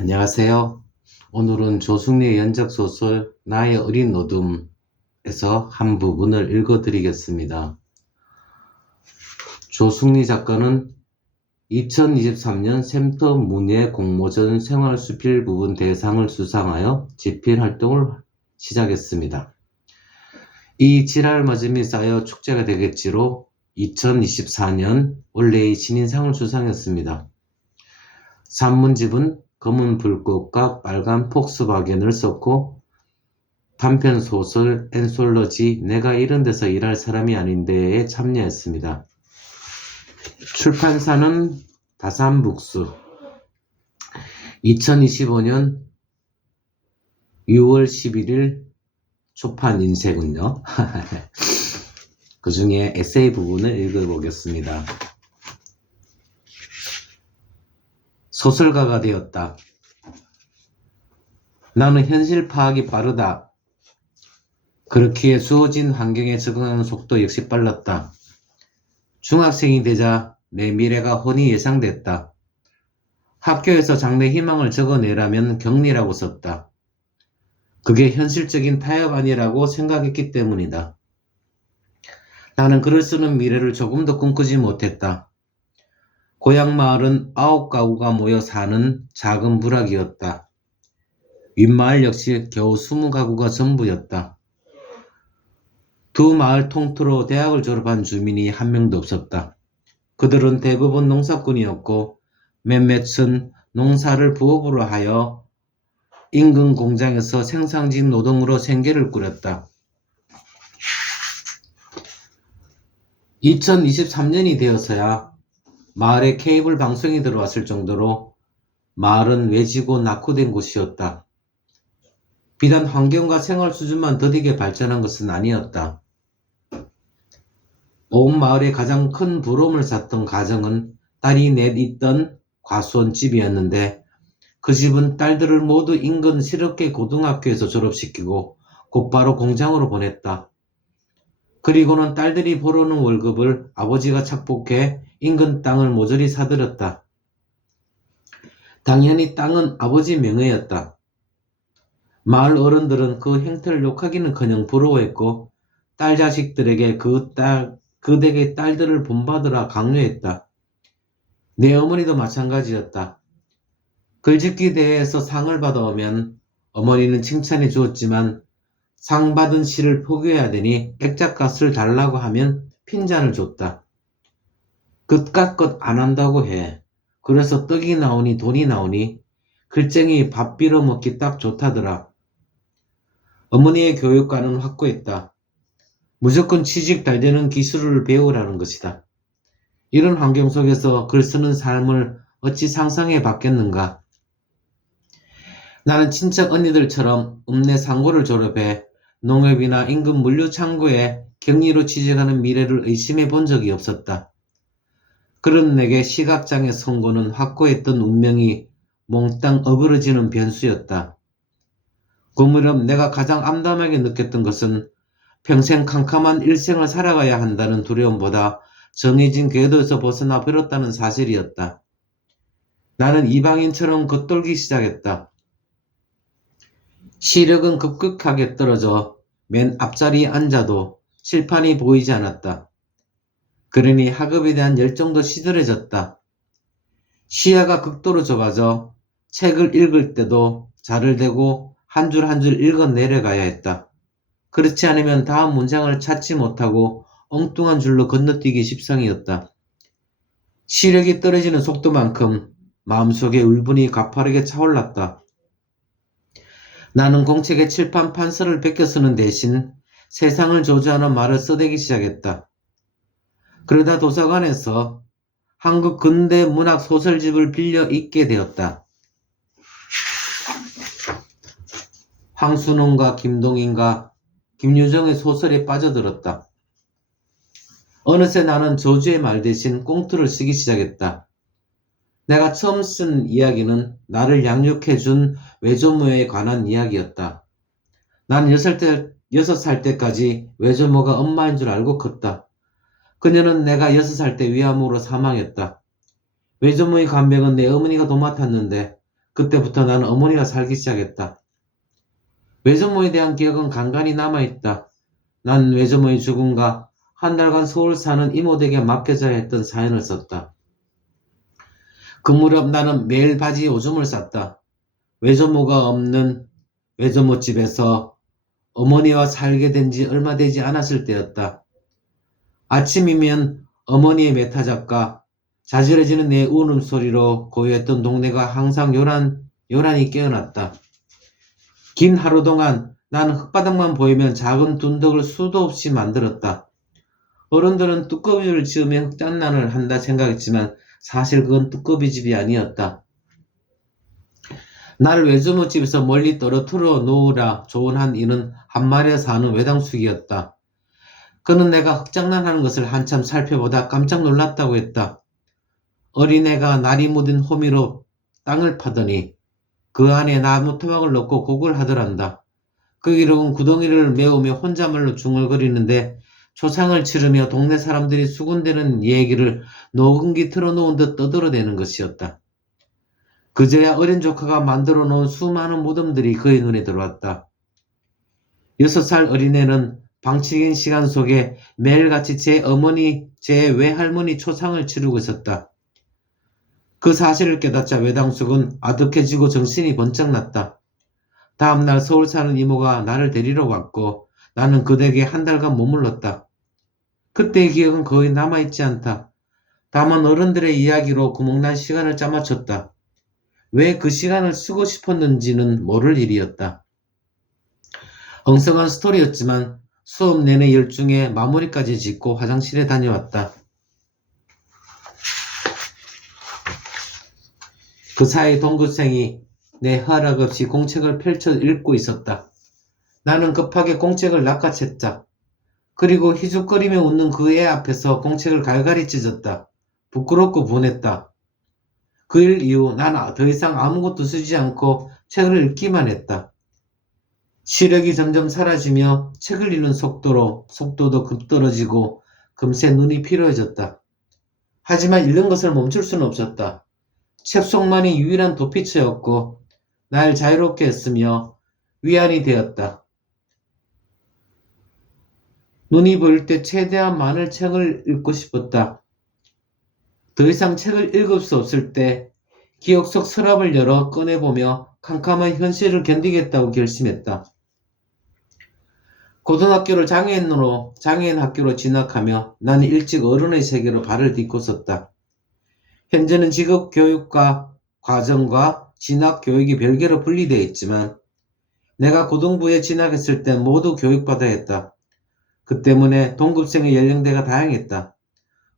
안녕하세요. 오늘은 조승리의 연작소설 나의 어린 어둠에서 한 부분을 읽어드리겠습니다. 조승리 작가는 2023년 샘터 문예 공모전 생활수필 부분 대상을 수상하여 집필 활동을 시작했습니다. 이 지랄맞음이 쌓여 축제가 되겠지로 2024년 원래의 신인상을 수상했습니다. 산문집은 검은 불꽃과 빨간 폭스바겐을 썼고 단편 소설 앤솔러지 내가 이런 데서 일할 사람이 아닌데에 참여했습니다. 출판사는 다산북스. 2025년 6월 11일 초판 인쇄군요. 그 중에 에세이 부분을 읽어보겠습니다. 소설가가 되었다. 나는 현실 파악이 빠르다. 그렇기에 주어진 환경에 적응하는 속도 역시 빨랐다. 중학생이 되자 내 미래가 훤히 예상됐다. 학교에서 장래 희망을 적어내라면 격리라고 썼다. 그게 현실적인 타협 아니라고 생각했기 때문이다. 나는 글을 쓰는 미래를 조금도 꿈꾸지 못했다. 고향 마을은 9가구가 모여 사는 작은 부락이었다. 윗마을 역시 겨우 20가구가 전부였다. 두 마을 통틀어 대학을 졸업한 주민이 한 명도 없었다. 그들은 대부분 농사꾼이었고 몇몇은 농사를 부업으로 하여 인근 공장에서 생산직 노동으로 생계를 꾸렸다. 2023년이 되어서야 마을에 케이블 방송이 들어왔을 정도로 마을은 외지고 낙후된 곳이었다. 비단 환경과 생활 수준만 더디게 발전한 것은 아니었다. 온 마을의 가장 큰 부러움을 샀던 가정은 딸이 넷 있던 과수원 집이었는데 그 집은 딸들을 모두 인근 실업계 고등학교에서 졸업시키고 곧바로 공장으로 보냈다. 그리고는 딸들이 벌어오는 월급을 아버지가 착복해 인근 땅을 모조리 사들였다. 당연히 땅은 아버지 명의였다. 마을 어른들은 그 행태를 욕하기는커녕 부러워했고 딸 자식들에게 그 댁의 딸들을 본받으라 강요했다. 내 어머니도 마찬가지였다. 글짓기 대회에서 상을 받아오면 어머니는 칭찬해 주었지만 상 받은 시를 포기해야 되니 액자값을 달라고 하면 핀잔을 줬다. 그깟것 안 한다고 해. 그래서 떡이 나오니 돈이 나오니 글쟁이 밥 빌어 먹기 딱 좋다더라. 어머니의 교육과는 확고했다. 무조건 취직 잘 되는 기술을 배우라는 것이다. 이런 환경 속에서 글 쓰는 삶을 어찌 상상해 봤겠는가. 나는 친척 언니들처럼 읍내 상고를 졸업해 농협이나 인근 물류창고에 격리로 취직하는 미래를 의심해 본 적이 없었다. 그런 내게 시각장애 선고는 확고했던 운명이 몽땅 어그러지는 변수였다. 그 무렵 내가 가장 암담하게 느꼈던 것은 평생 캄캄한 일생을 살아가야 한다는 두려움보다 정해진 궤도에서 벗어나 버렸다는 사실이었다. 나는 이방인처럼 겉돌기 시작했다. 시력은 급격하게 떨어져 맨 앞자리에 앉아도 칠판이 보이지 않았다. 그러니 학업에 대한 열정도 시들해졌다. 시야가 극도로 좁아져 책을 읽을 때도 자를 대고 한 줄 한 줄 읽어 내려가야 했다. 그렇지 않으면 다음 문장을 찾지 못하고 엉뚱한 줄로 건너뛰기 십상이었다. 시력이 떨어지는 속도만큼 마음속에 울분이 가파르게 차올랐다. 나는 공책에 칠판 판서를 베껴 쓰는 대신 세상을 조주하는 말을 써대기 시작했다. 그러다 도서관에서 한국 근대 문학 소설집을 빌려 읽게 되었다. 황순홍과 김동인과 김유정의 소설에 빠져들었다. 어느새 나는 조주의 말 대신 꽁트를 쓰기 시작했다. 내가 처음 쓴 이야기는 나를 양육해준 외조모에 관한 이야기였다. 나는 6살 때까지 외조모가 엄마인 줄 알고 컸다. 그녀는 내가 6살 때 위암으로 사망했다. 외조모의 간병은 내 어머니가 도맡았는데 그때부터 나는 어머니와 살기 시작했다. 외조모에 대한 기억은 간간히 남아있다. 난 외조모의 죽음과 한 달간 서울 사는 이모에게 맡겨져야 했던 사연을 썼다. 그 무렵 나는 매일 바지에 오줌을 쌌다. 외조모가 없는 외조모 집에서 어머니와 살게 된 지 얼마 되지 않았을 때였다. 아침이면 어머니의 메타작과 자지러지는 내 울음소리로 고요했던 동네가 항상 요란히 깨어났다. 긴 하루 동안 나는 흙바닥만 보이면 작은 둔덕을 수도 없이 만들었다. 어른들은 뚜꺼비를 지으며 흙장난을 한다 생각했지만 사실 그건 뚜꺼비집이 아니었다. 나를 외조모 집에서 멀리 떨어뜨려 놓으라 조언한 이는 한마리에 사는 외당숙이었다. 그는 내가 흙장난하는 것을 한참 살펴보다 깜짝 놀랐다고 했다. 어린애가 날이 묻은 호미로 땅을 파더니 그 안에 나무 토막을 넣고 곡을 하더란다. 그 기록은 구덩이를 메우며 혼잣말로 중얼거리는데 초상을 치르며 동네 사람들이 수군대는 얘기를 녹음기 틀어놓은 듯 떠들어대는 것이었다. 그제야 어린 조카가 만들어 놓은 수많은 무덤들이 그의 눈에 들어왔다. 6살 어린애는 방치긴 시간 속에 매일같이 제 어머니, 제 외할머니 초상을 치르고 있었다. 그 사실을 깨닫자 외당숙은 아득해지고 정신이 번쩍 났다. 다음날 서울 사는 이모가 나를 데리러 왔고 나는 그 댁에 한 달간 머물렀다. 그때의 기억은 거의 남아있지 않다. 다만 어른들의 이야기로 구멍난 시간을 짜맞췄다. 왜 그 시간을 쓰고 싶었는지는 모를 일이었다. 엉성한 스토리였지만 수업 내내 열중해 마무리까지 짓고 화장실에 다녀왔다. 그 사이 동급생이 내 허락 없이 공책을 펼쳐 읽고 있었다. 나는 급하게 공책을 낚아챘다. 그리고 희죽거리며 웃는 그 애 앞에서 공책을 갈갈이 찢었다. 부끄럽고 분했다. 그 일 이후 난 더 이상 아무것도 쓰지 않고 책을 읽기만 했다. 시력이 점점 사라지며 책을 읽는 속도도 급떨어지고 금세 눈이 피로해졌다. 하지만 읽는 것을 멈출 수는 없었다. 책 속만이 유일한 도피처였고 날 자유롭게 했으며 위안이 되었다. 눈이 보일 때 최대한 많은 책을 읽고 싶었다. 더 이상 책을 읽을 수 없을 때 기억 속 서랍을 열어 꺼내보며 캄캄한 현실을 견디겠다고 결심했다. 고등학교를 장애인 학교로 진학하며 나는 일찍 어른의 세계로 발을 딛고 현재는 직업교육과 과정과 진학교육이 별개로 분리되어 있지만 내가 고등부에 진학했을 땐 모두 교육받아야 했다. 그 때문에 동급생의 연령대가 다양했다.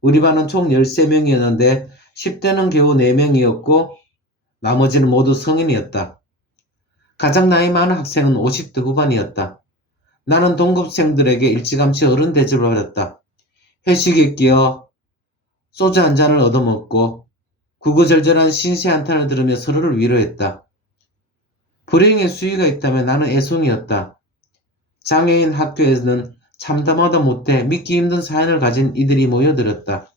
우리 반은 총 13명이었는데 10대는 겨우 4명이었고 나머지는 모두 성인이었다. 가장 나이 많은 학생은 50대 후반이었다. 나는 동급생들에게 일찌감치 어른 대접을 받았다. 회식에 끼어 소주 한 잔을 얻어먹고 구구절절한 신세 한탄을 들으며 서로를 위로했다. 불행의 수위가 있다면 나는 애송이었다. 장애인 학교에는 참담하다 못해 믿기 힘든 사연을 가진 이들이 모여들었다.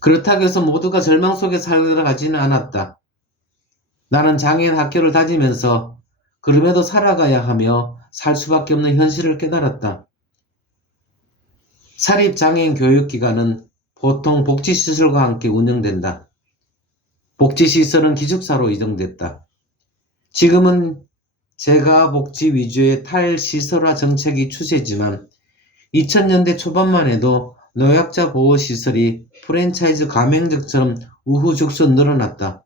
그렇다고 해서 모두가 절망 속에 살아가지는 않았다. 나는 장애인 학교를 다니면서 그럼에도 살아가야 하며 살 수밖에 없는 현실을 깨달았다. 사립장애인 교육기관은 보통 복지시설과 함께 운영된다. 복지시설은 기숙사로 이동됐다. 지금은 재가복지 위주의 탈시설화 정책이 추세지만 2000년대 초반만 해도 노약자 보호시설이 프랜차이즈 가맹점처럼 우후죽순 늘어났다.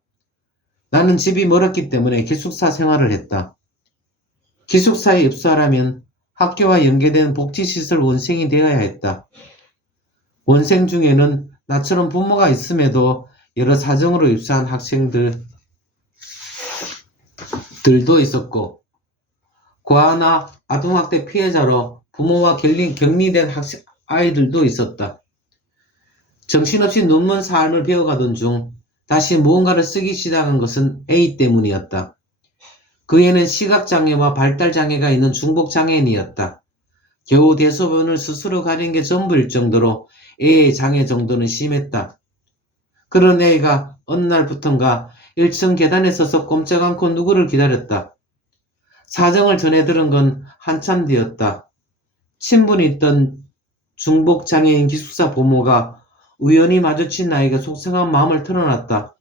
나는 집이 멀었기 때문에 기숙사 생활을 했다. 기숙사에 입소하려면 학교와 연계된 복지시설 원생이 되어야 했다. 원생 중에는 나처럼 부모가 있음에도 여러 사정으로 입소한 학생들도 있었고 고아나 아동학대 피해자로 부모와 격리된 아이들도 있었다. 정신없이 눈먼 삶을 배워가던 중 다시 무언가를 쓰기 시작한 것은 A 때문이었다. 그 애는 시각장애와 발달장애가 있는 중복장애인이었다. 겨우 대소변을 스스로 가린 게 전부일 정도로 A의 장애 정도는 심했다. 그런 애가 어느 날부턴가 1층 계단에 서서 꼼짝 않고 누구를 기다렸다. 사정을 전해 들은 건 한참 뒤였다. 친분이 있던 중복장애인 기숙사 부모가 우연히 마주친 나에게 속상한 마음을 털어놨다.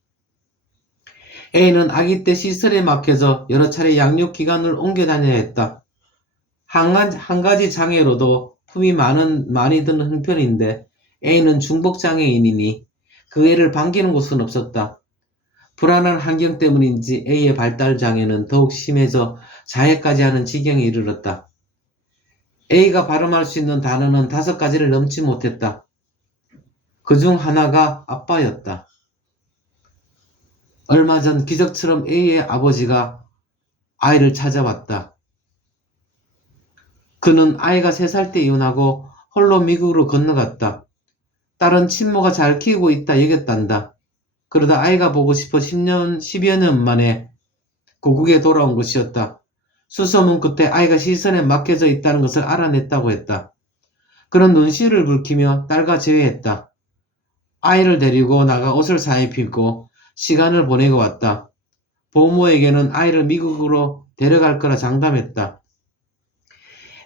A는 아기 때 시설에 막혀서 여러 차례 양육기관을 옮겨 다녀야 했다. 한 가지 장애로도 품이 많이 드는 형편인데 A는 중복장애인이니 그 애를 반기는 곳은 없었다. 불안한 환경 때문인지 A의 발달 장애는 더욱 심해져 자해까지 하는 지경에 이르렀다. A가 발음할 수 있는 단어는 5가지를 넘지 못했다. 그중 하나가 아빠였다. 얼마 전 기적처럼 A의 아버지가 아이를 찾아왔다. 그는 아이가 3살 때 이혼하고 홀로 미국으로 건너갔다. 딸은 친모가 잘 키우고 있다 여겼단다. 그러다 아이가 보고 싶어 10여 년 만에 고국에 돌아온 것이었다. 수소문 끝에 아이가 시선에 맡겨져 있다는 것을 알아냈다고 했다. 그는 눈시울을 붉히며 딸과 재회했다. 아이를 데리고 나가 옷을 사입히고 시간을 보내고 왔다. 보모에게는 아이를 미국으로 데려갈 거라 장담했다.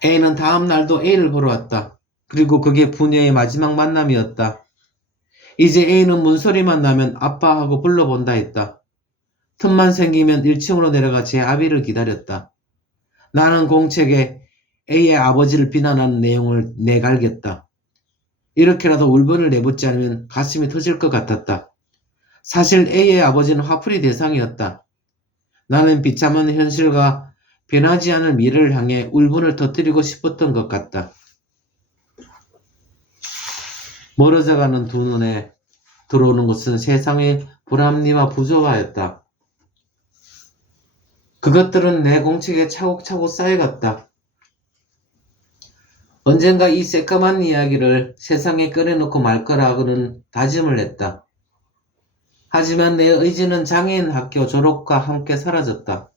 A는 다음 날도 A를 보러 왔다. 그리고 그게 부녀의 마지막 만남이었다. 이제 A는 문소리만 나면 아빠 하고 불러본다 했다. 틈만 생기면 1층으로 내려가 제 아비를 기다렸다. 나는 공책에 A의 아버지를 비난하는 내용을 내갈겼다. 이렇게라도 울분을 내붓지 않으면 가슴이 터질 것 같았다. 사실 A의 아버지는 화풀이 대상이었다. 나는 비참한 현실과 변하지 않을 미래를 향해 울분을 터뜨리고 싶었던 것 같다. 멀어져가는 두 눈에 들어오는 것은 세상의 불합리와 부조화였다. 그것들은 내 공책에 차곡차곡 쌓여갔다. 언젠가 이 새까만 이야기를 세상에 꺼내놓고 말 거라고는 다짐을 했다. 하지만 내 의지는 장애인 학교 졸업과 함께 사라졌다.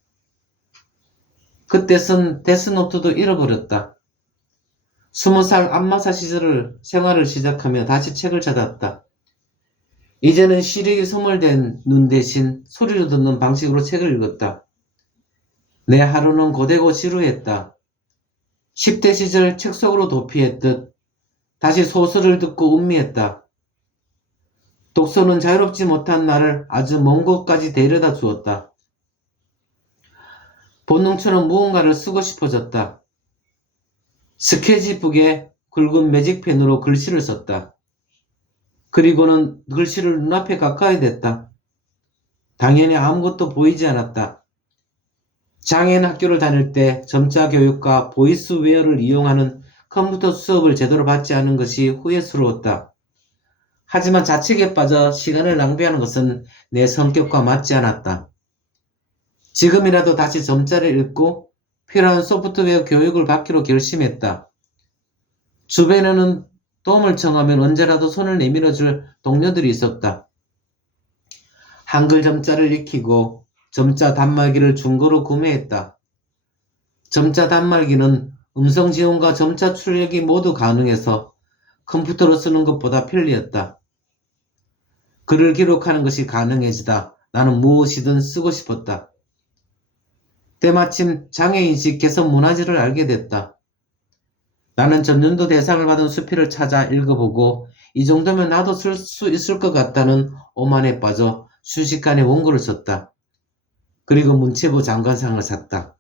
그때 쓴 데스노트도 잃어버렸다. 20살 안마사 시절을 생활을 시작하며 다시 책을 찾았다. 이제는 시력이 소멸된 눈 대신 소리로 듣는 방식으로 책을 읽었다. 내 하루는 고되고 지루했다. 10대 시절 책 속으로 도피했듯 다시 소설을 듣고 음미했다. 독서는 자유롭지 못한 나를 아주 먼 곳까지 데려다 주었다. 본능처럼 무언가를 쓰고 싶어졌다. 스케치북에 굵은 매직펜으로 글씨를 썼다. 그리고는 글씨를 눈앞에 가까이 댔다. 당연히 아무것도 보이지 않았다. 장애인 학교를 다닐 때 점자 교육과 보이스웨어를 이용하는 컴퓨터 수업을 제대로 받지 않은 것이 후회스러웠다. 하지만 자책에 빠져 시간을 낭비하는 것은 내 성격과 맞지 않았다. 지금이라도 다시 점자를 읽고 필요한 소프트웨어 교육을 받기로 결심했다. 주변에는 도움을 청하면 언제라도 손을 내밀어줄 동료들이 있었다. 한글 점자를 익히고 점자 단말기를 중고로 구매했다. 점자 단말기는 음성 지원과 점자 출력이 모두 가능해서 컴퓨터로 쓰는 것보다 편리했다. 글을 기록하는 것이 가능해지다 나는 무엇이든 쓰고 싶었다. 때마침 장애인식 개선 문화재를 알게 됐다. 나는 전년도 대상을 받은 수필을 찾아 읽어보고 이 정도면 나도 쓸 수 있을 것 같다는 오만에 빠져 순식간에 원고를 썼다. 그리고 문체부 장관상을 탔다.